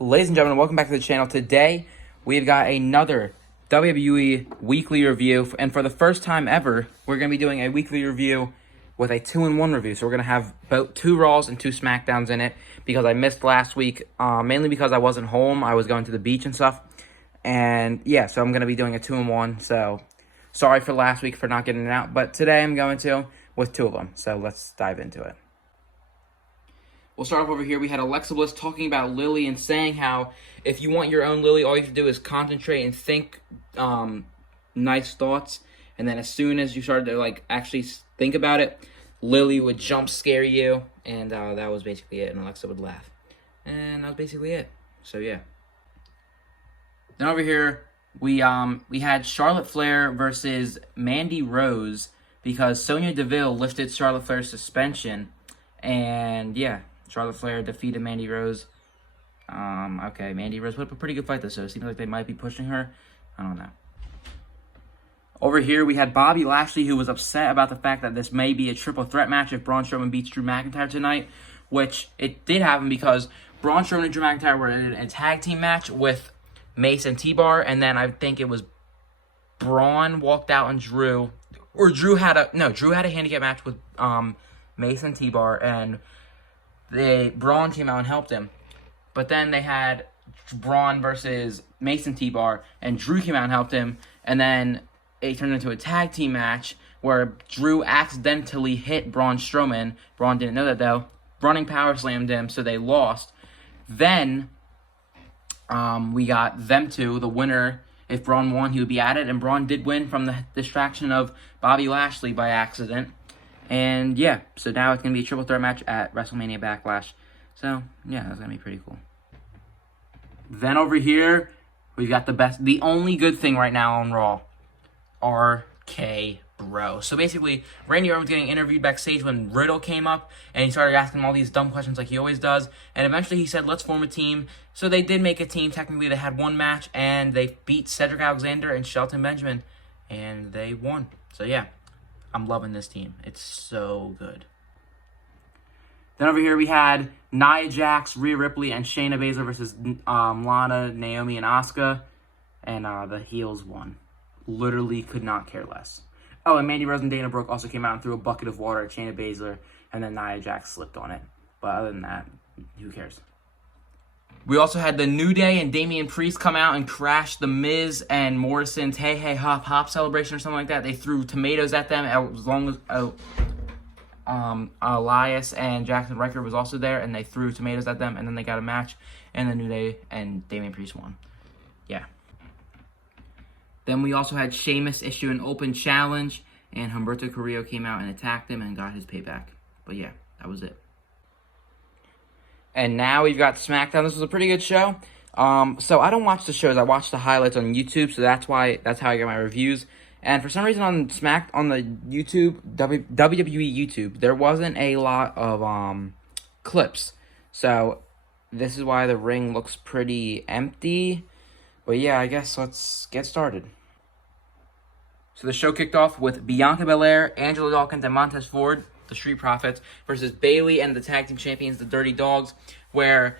Ladies and gentlemen, welcome back to the channel. Today, we've got another WWE Weekly review, and for the first time ever, we're going to be doing a weekly review with a 2-in-1 review. So we're going to have about 2 Raws and 2 SmackDowns in it, because I missed last week, mainly because I wasn't home. I was going to the beach and stuff, and yeah, so I'm going to be doing a 2-in-1, so sorry for last week for not getting it out, but today I'm going to, with 2 of them, so let's dive into it. We'll start off over here. We had Alexa Bliss talking about Lily and saying how if you want your own Lily, all you have to do is concentrate and think nice thoughts. And then as soon as you started to actually think about it, Lily would jump scare you. And that was basically it. And Alexa would laugh. And that was basically it. So yeah. Then over here, we had Charlotte Flair versus Mandy Rose because Sonya Deville lifted Charlotte Flair's suspension. And yeah. Charlotte Flair defeated Mandy Rose. Okay, Mandy Rose put up a pretty good fight though, so it seems like they might be pushing her. I don't know. Over here, we had Bobby Lashley, who was upset about the fact that this may be a triple threat match if Braun Strowman beats Drew McIntyre tonight, which it did happen because Braun Strowman and Drew McIntyre were in a tag team match with Mace and T-Bar, and then I think it was Braun walked out and Drew had a handicap match with Mace and T-Bar, and Braun came out and helped him. But then they had Braun versus Mason T-Bar, and Drew came out and helped him. And then it turned into a tag team match where Drew accidentally hit Braun Strowman. Braun didn't know that, though. Running power slammed him, so they lost. Then we got them two. The winner, if Braun won, he would be at it. And Braun did win from the distraction of Bobby Lashley by accident. And yeah, so now it's going to be a triple threat match at WrestleMania Backlash. So yeah, that's going to be pretty cool. Then over here, we've got the only good thing right now on Raw, RK Bro. So basically, Randy Orton was getting interviewed backstage when Riddle came up, and he started asking him all these dumb questions like he always does. And eventually he said, let's form a team. So they did make a team. Technically, they had one match, and they beat Cedric Alexander and Shelton Benjamin, and they won. So yeah. I'm loving this team. It's so good. Then over here we had Nia Jax, Rhea Ripley, and Shayna Baszler versus Lana, Naomi, and Asuka. And the heels won. Literally could not care less. Oh, and Mandy Rose and Dana Brooke also came out and threw a bucket of water at Shayna Baszler, and then Nia Jax slipped on it. But other than that, who cares? We also had the New Day and Damian Priest come out and crash the Miz and Morrison's Hey Hey Hop Hop celebration or something like that. They threw tomatoes at them as long as Elias and Jackson Riker was also there, and they threw tomatoes at them, and then they got a match, and the New Day and Damian Priest won. Yeah. Then we also had Sheamus issue an open challenge, and Humberto Carrillo came out and attacked him and got his payback. But yeah, that was it. And now we've got SmackDown. This was a pretty good show. So I don't watch the shows. I watch the highlights on YouTube, so that's how I get my reviews. And for some reason on the YouTube, WWE YouTube, there wasn't a lot of clips. So this is why the ring looks pretty empty. But yeah, I guess let's get started. So the show kicked off with Bianca Belair, Angela Dawkins, and Montez Ford, the Street Profits, versus Bayley and the Tag Team Champions, the Dirty Dogs, where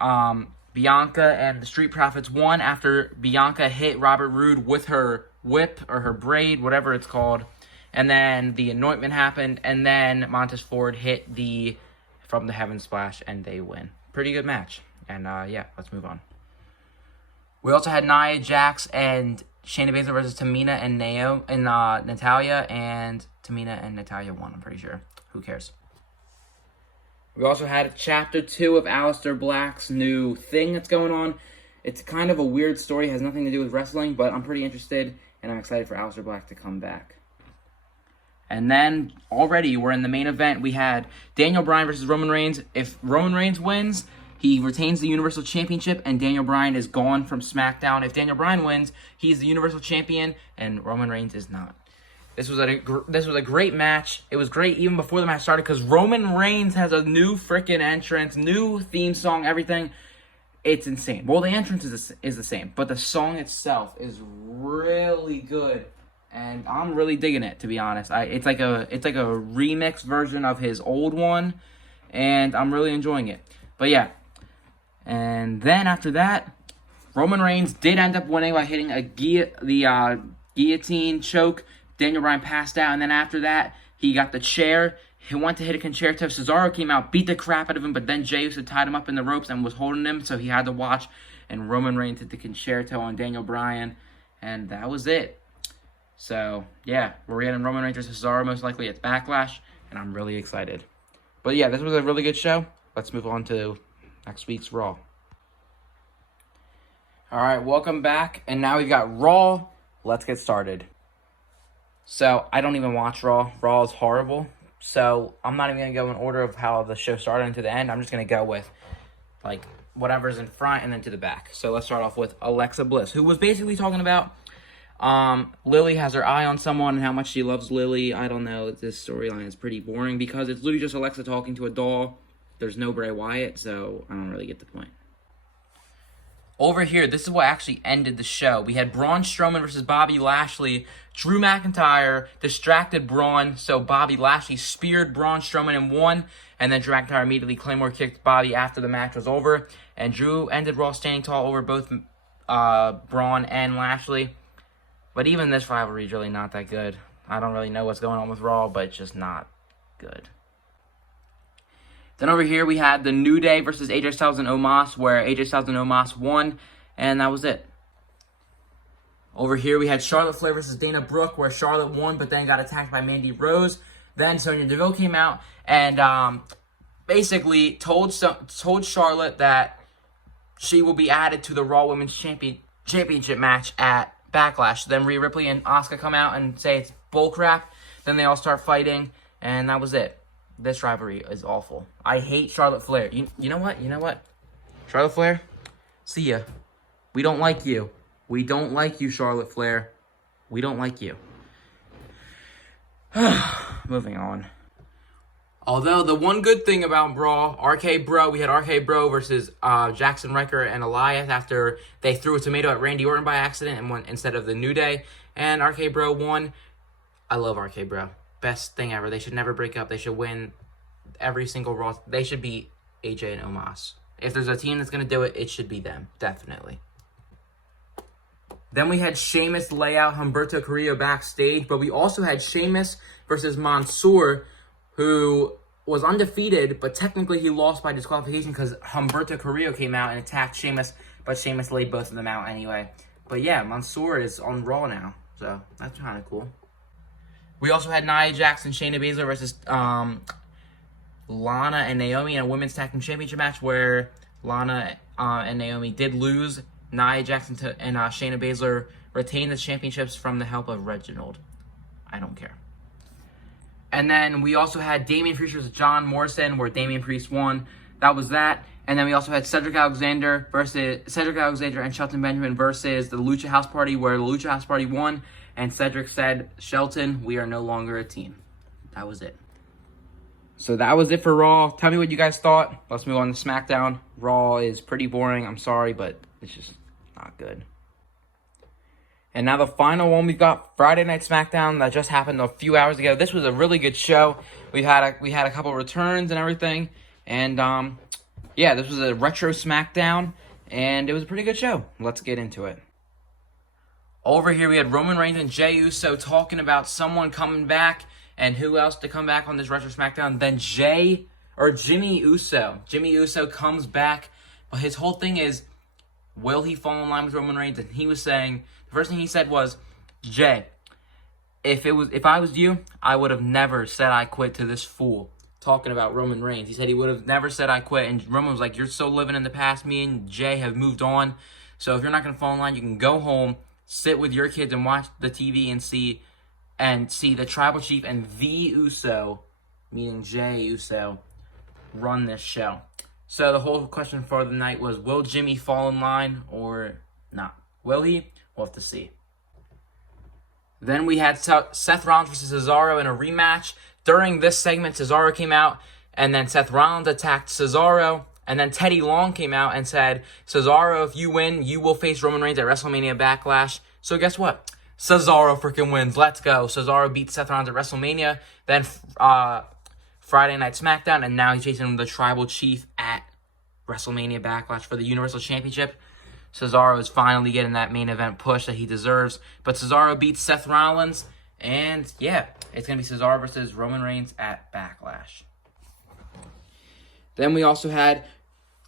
Bianca and the Street Profits won after Bianca hit Robert Roode with her whip or her braid, whatever it's called. And then the anointment happened, and then Montez Ford hit from the Heaven Splash, and they win. Pretty good match. And yeah, let's move on. We also had Nia Jax and Shayna Baszler versus Tamina and Natalya, and Tamina and Natalya won, I'm pretty sure. Who cares? We also had Chapter 2 of Aleister Black's new thing that's going on. It's kind of a weird story, has nothing to do with wrestling, but I'm pretty interested, and I'm excited for Aleister Black to come back. And then, already, we're in the main event. We had Daniel Bryan versus Roman Reigns. If Roman Reigns wins, he retains the Universal Championship, and Daniel Bryan is gone from SmackDown. If Daniel Bryan wins, he's the Universal Champion, and Roman Reigns is not. This was a great match. It was great even before the match started because Roman Reigns has a new freaking entrance, new theme song, everything. It's insane. Well, the entrance is the same, but the song itself is really good, and I'm really digging it, to be honest. It's like a remix version of his old one, and I'm really enjoying it. But yeah, And then after that, Roman Reigns did end up winning by hitting the guillotine choke. Daniel Bryan passed out, and then after that, he got the chair. He went to hit a concerto. Cesaro came out, beat the crap out of him, but then Jey Uso tied him up in the ropes and was holding him, so he had to watch. And Roman Reigns hit the concerto on Daniel Bryan, and that was it. So, yeah, we're getting Roman Reigns versus Cesaro most likely at Backlash, and I'm really excited. But yeah, this was a really good show. Let's move on to next week's Raw. All right, welcome back, and now we've got Raw. Let's get started. So, I don't even watch Raw. Raw is horrible. So, I'm not even going to go in order of how the show started into the end. I'm just going to go with, like, whatever's in front and then to the back. So, let's start off with Alexa Bliss, who was basically talking about Lily has her eye on someone and how much she loves Lily. I don't know. This storyline is pretty boring because it's literally just Alexa talking to a doll. There's no Bray Wyatt, so I don't really get the point. Over here, this is what actually ended the show. We had Braun Strowman versus Bobby Lashley. Drew McIntyre distracted Braun, so Bobby Lashley speared Braun Strowman and won. And then Drew McIntyre immediately Claymore kicked Bobby after the match was over. And Drew ended Raw standing tall over both Braun and Lashley. But even this rivalry is really not that good. I don't really know what's going on with Raw, but it's just not good. Then over here, we had the New Day versus AJ Styles and Omos, where AJ Styles and Omos won, and that was it. Over here, we had Charlotte Flair versus Dana Brooke, where Charlotte won, but then got attacked by Mandy Rose. Then Sonya Deville came out and basically told Charlotte that she will be added to the Raw Women's Championship match at Backlash. Then Rhea Ripley and Asuka come out and say it's bullcrap. Then they all start fighting, and that was it. This rivalry is awful. I hate Charlotte Flair. You know what? You know what? Charlotte Flair, see ya. We don't like you. We don't like you, Charlotte Flair. We don't like you. Moving on. Although the one good thing about Raw, RK Bro, we had RK Bro versus Jackson Ryker and Elias after they threw a tomato at Randy Orton by accident and won instead of the New Day. And RK Bro won. I love RK Bro. Best thing ever. They should never break up. They should win every single Raw. They should beat AJ and Omos. If there's a team that's going to do it, it should be them. Definitely. Then we had Sheamus lay out Humberto Carrillo backstage, but we also had Sheamus versus Mansoor, who was undefeated, but technically he lost by disqualification because Humberto Carrillo came out and attacked Sheamus, but Sheamus laid both of them out anyway. But yeah, Mansoor is on Raw now, so that's kind of cool. We also had Nia Jax and Shayna Baszler versus Lana and Naomi in a women's tag team championship match where Lana and Naomi did lose. Nia Jax and Shayna Baszler retained the championships from the help of Reginald. I don't care. And then we also had Damian Priest versus John Morrison where Damian Priest won. That was that. And then we also had Cedric Alexander and Shelton Benjamin versus the Lucha House Party where the Lucha House Party won. And Cedric said, Shelton, we are no longer a team. That was it. So that was it for Raw. Tell me what you guys thought. Let's move on to SmackDown. Raw is pretty boring. I'm sorry, but it's just not good. And now the final one, we've got Friday Night SmackDown that just happened a few hours ago. This was a really good show. We had a couple returns and everything. And yeah, this was a retro SmackDown. And it was a pretty good show. Let's get into it. Over here, we had Roman Reigns and Jey Uso talking about someone coming back and who else to come back on this Retro SmackDown. Then Jimmy Uso. Jimmy Uso comes back, but his whole thing is, will he fall in line with Roman Reigns? And he was saying, the first thing he said was, Jay, if I was you, I would have never said I quit to this fool. Talking about Roman Reigns. He said he would have never said I quit. And Roman was like, you're so living in the past. Me and Jay have moved on. So if you're not going to fall in line, you can go home, sit with your kids and watch the TV and see the Tribal Chief and the Uso, meaning Jey Uso, run this show. So the whole question for the night was, will Jimmy fall in line or not? Will he? We'll have to see. Then we had Seth Rollins versus Cesaro in a rematch. During this segment, Cesaro came out, and then Seth Rollins attacked Cesaro. And then Teddy Long came out and said, Cesaro, if you win, you will face Roman Reigns at WrestleMania Backlash. So guess what? Cesaro freaking wins. Let's go. Cesaro beats Seth Rollins at WrestleMania. Then Friday Night SmackDown. And now he's chasing the Tribal Chief at WrestleMania Backlash for the Universal Championship. Cesaro is finally getting that main event push that he deserves. But Cesaro beats Seth Rollins. And yeah, it's going to be Cesaro versus Roman Reigns at Backlash. Then we also had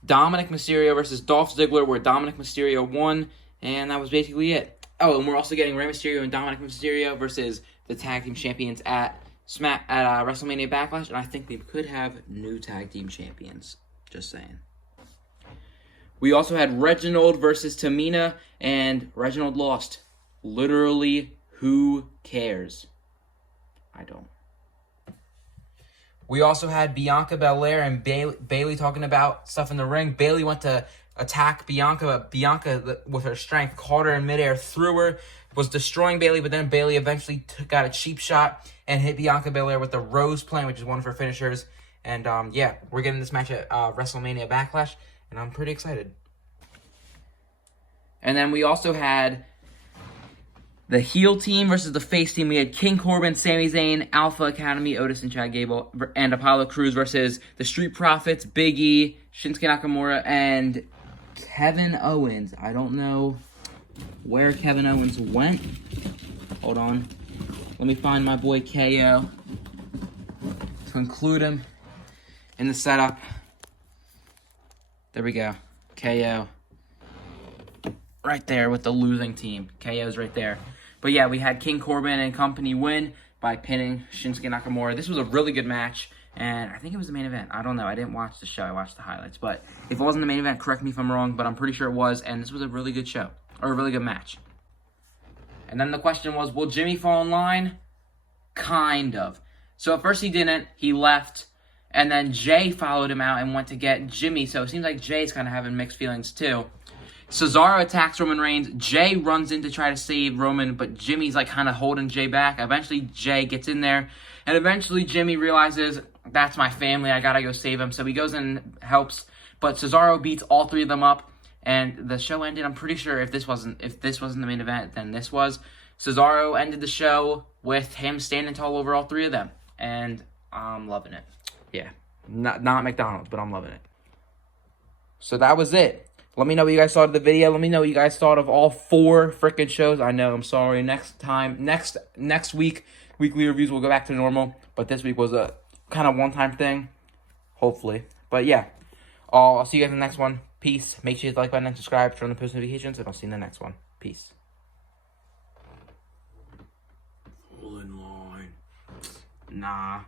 Dominic Mysterio versus Dolph Ziggler, where Dominic Mysterio won. And that was basically it. Oh, and we're also getting Rey Mysterio and Dominic Mysterio versus the Tag Team Champions at WrestleMania Backlash. And I think we could have new Tag Team Champions. Just saying. We also had Reginald versus Tamina, and Reginald lost. Literally, who cares? I don't. We also had Bianca Belair and Bayley talking about stuff in the ring. Bayley went to attack Bianca, but Bianca, with her strength, caught her in midair, threw her, was destroying Bayley, but then Bayley eventually got a cheap shot and hit Bianca Belair with the Rose Plant, which is one of her finishers. And yeah, we're getting this match at WrestleMania Backlash, and I'm pretty excited. And then we also had the heel team versus the face team. We had King Corbin, Sami Zayn, Alpha Academy, Otis and Chad Gable, and Apollo Crews versus the Street Profits, Big E, Shinsuke Nakamura, and Kevin Owens. I don't know where Kevin Owens went. Hold on. Let me find my boy KO to include him in the setup. There we go. KO. Right there with the losing team. KO's right there. But yeah, we had King Corbin and company win by pinning Shinsuke Nakamura. This was a really good match, and I think it was the main event. I don't know. I didn't watch the show. I watched the highlights. But if it wasn't the main event, correct me if I'm wrong, but I'm pretty sure it was, and this was a really good show, or a really good match. And then the question was, will Jimmy fall in line? Kind of. So at first he didn't. He left, and then Jay followed him out and went to get Jimmy. So it seems like Jay's kind of having mixed feelings too. Cesaro attacks Roman Reigns. Jay runs in to try to save Roman, but Jimmy's like kind of holding Jay back. Eventually, Jay gets in there, and eventually Jimmy realizes, that's my family, I gotta go save him. So he goes in and helps, but Cesaro beats all three of them up, and the show ended. I'm pretty sure if this wasn't the main event, then this was. Cesaro ended the show with him standing tall over all three of them, and I'm loving it. Yeah, not McDonald's, but I'm loving it. So that was it. Let me know what you guys thought of the video. Let me know what you guys thought of all 4 freaking shows. I know, I'm sorry. Next week, weekly reviews will go back to normal. But this week was a kind of one-time thing. Hopefully. But yeah, I'll see you guys in the next one. Peace. Make sure you hit the like button and subscribe, turn on the post notifications, and I'll see you in the next one. Peace. Fall in line. Nah.